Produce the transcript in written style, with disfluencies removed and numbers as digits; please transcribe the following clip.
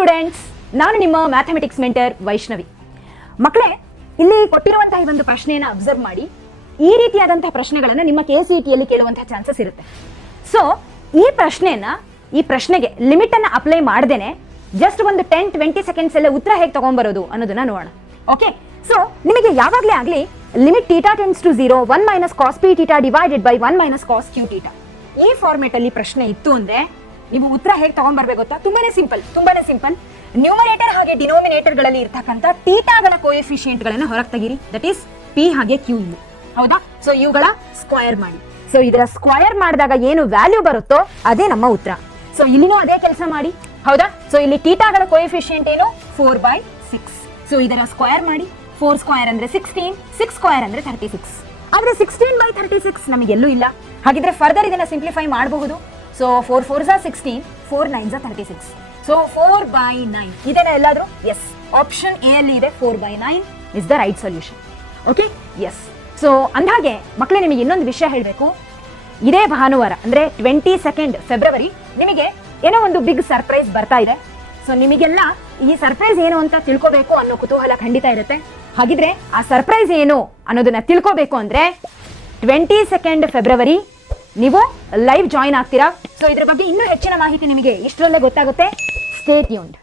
Students, ನಾನು ನಿಮ್ಮ mathematics mentor Vaishnavi. ಮಕ್ಕಳೇ, ಇಲ್ಲಿ ಕೊಟ್ಟಿರುವಂತಹ ಈ ಒಂದು ಪ್ರಶ್ನೆಯನ್ನು ಅಬ್ಸರ್ವ್ ಮಾಡಿ. ಈ ರೀತಿಯಾದಂತಹ ಪ್ರಶ್ನೆಗಳನ್ನು ನಿಮ್ಮ KCET ಕೇಳುವಂತಹ ಚಾನ್ಸಸ್ ಇರುತ್ತೆ. ಸೊ ಈ ಪ್ರಶ್ನೆಗೆ ಲಿಮಿಟ್ ಅನ್ನ ಅಪ್ಲೈ ಮಾಡ್ದೇನೆ ಜಸ್ಟ್ ಒಂದು 10-20 ಸೆಕೆಂಡ್ಸ್ ಅಲ್ಲೇ ಉತ್ತರ ಹೇಗೆ ತಗೊಂಡ್ಬರೋದು ಅನ್ನೋದನ್ನ ನೋಡೋಣ. ಓಕೆ, ಸೊ ನಿಮಗೆ ಯಾವಾಗಲೇ ಆಗಲಿ limit θ tends to 0 1 minus cos p θ divided by 1 minus cos q θ ಈ ಫಾರ್ಮೆಟ್ ಅಲ್ಲಿ ಪ್ರಶ್ನೆ ಇತ್ತು ಅಂದ್ರೆ ನೀವು ಉತ್ತರ ಹೇಗೆ ತಗೊಂಡ್ಬರ್ಬೇಕು ಗೊತ್ತಾ? ತುಂಬಾನೇ ಸಿಂಪಲ್. ನ್ಯೂಮರೇಟರ್ ಹಾಗೆ ಡಿನೋಮಿನೇಟರ್ ಗಳಲ್ಲಿ ಇರ್ತಕ್ಕಂಥ ಥೀಟಾಗಳ ಕೋಎಫಿಷಿಯಂಟ್ ಗಳನ್ನ ಹೊರಗೆ ತೆಗೀರಿ. ದಟ್ ಈಸ್ ಪಿ ಹಾಗೆ ಕ್ಯೂ ಇಲ್ಲಿ, ಹೌದಾ? ಸೊ ಇವುಗಳ ಸ್ಕ್ವಯರ್ ಮಾಡಿ. ಸೊ ಇದರ ಸ್ಕ್ವಯರ್ ಮಾಡಿದಾಗ ಏನು ವ್ಯಾಲ್ಯೂ ಬರುತ್ತೋ ಅದೇ ನಮ್ಮ ಉತ್ತರ. ಸೊ ಇಲ್ಲಿನೂ ಅದೇ ಕೆಲಸ ಮಾಡಿ, ಹೌದಾ? ಸೊ ಇಲ್ಲಿ ಥೀಟಾಗಳ ಕೋಎಫಿಷಿಯಂಟ್ ಏನು 4/6. ಸೊ ಇದರ ಸ್ಕ್ವಯರ್ ಮಾಡಿ. 4 ಸ್ಕ್ವಯರ್ ಅಂದ್ರೆ 16, 6 ಸ್ಕ್ವಯರ್ ಅಂದ್ರೆ 36. ಆದ್ರೆ 16/36 ನಮಗೆ ಎಲ್ಲೂ ಇಲ್ಲ. ಹಾಗಿದ್ರೆ ಫರ್ದರ್ ಇದನ್ನ ಸಿಂಪ್ಲಿಫೈ ಮಾಡಬಹುದು. So 4 4s are 16, 4 9s are 36. So 4/9 ಇದೇನಾ ಎಲ್ಲಾದ್ರೂ? ಎಸ್, ಆಪ್ಷನ್ ಎ ಅಲ್ಲಿ ಇದೆ. 4/9 is the right solution. Okay, yes. So ಅಂದಾಗೆ ಮಕ್ಕಳೇ, ನಿಮಗೆ ಇನ್ನೊಂದು ವಿಷಯ ಹೇಳಬೇಕು. ಇದೇ ಭಾನುವಾರ ಅಂದ್ರೆ 22 ಫೆಬ್ರವರಿ ನಿಮಗೆ ಏನೋ ಒಂದು ಬಿಗ್ ಸರ್ಪ್ರೈಸ್ ಬರ್ತಾ ಇದೆ. ಸೊ ನಿಮಗೆಲ್ಲ ಈ ಸರ್ಪ್ರೈಸ್ ಏನು ಅಂತ ತಿಳ್ಕೋಬೇಕು ಅನ್ನೋ ಕುತೂಹಲ ಖಂಡಿತ ಇರುತ್ತೆ. ಹಾಗಿದ್ರೆ ಆ ಸರ್ಪ್ರೈಸ್ ಏನು ಅನ್ನೋದನ್ನ ತಿಳ್ಕೋಬೇಕು ಅಂದ್ರೆ 22 ಫೆಬ್ರವರಿ ನೀವು ಲೈವ್ ಜಾಯಿನ್ ಆಗ್ತೀರಾ. ಸೊ ಇದ್ರ ಬಗ್ಗೆ ಇನ್ನೂ ಹೆಚ್ಚಿನ ಮಾಹಿತಿ ನಿಮಗೆ ಇಷ್ಟರಲ್ಲೇ ಗೊತ್ತಾಗುತ್ತೆ. Stay tuned.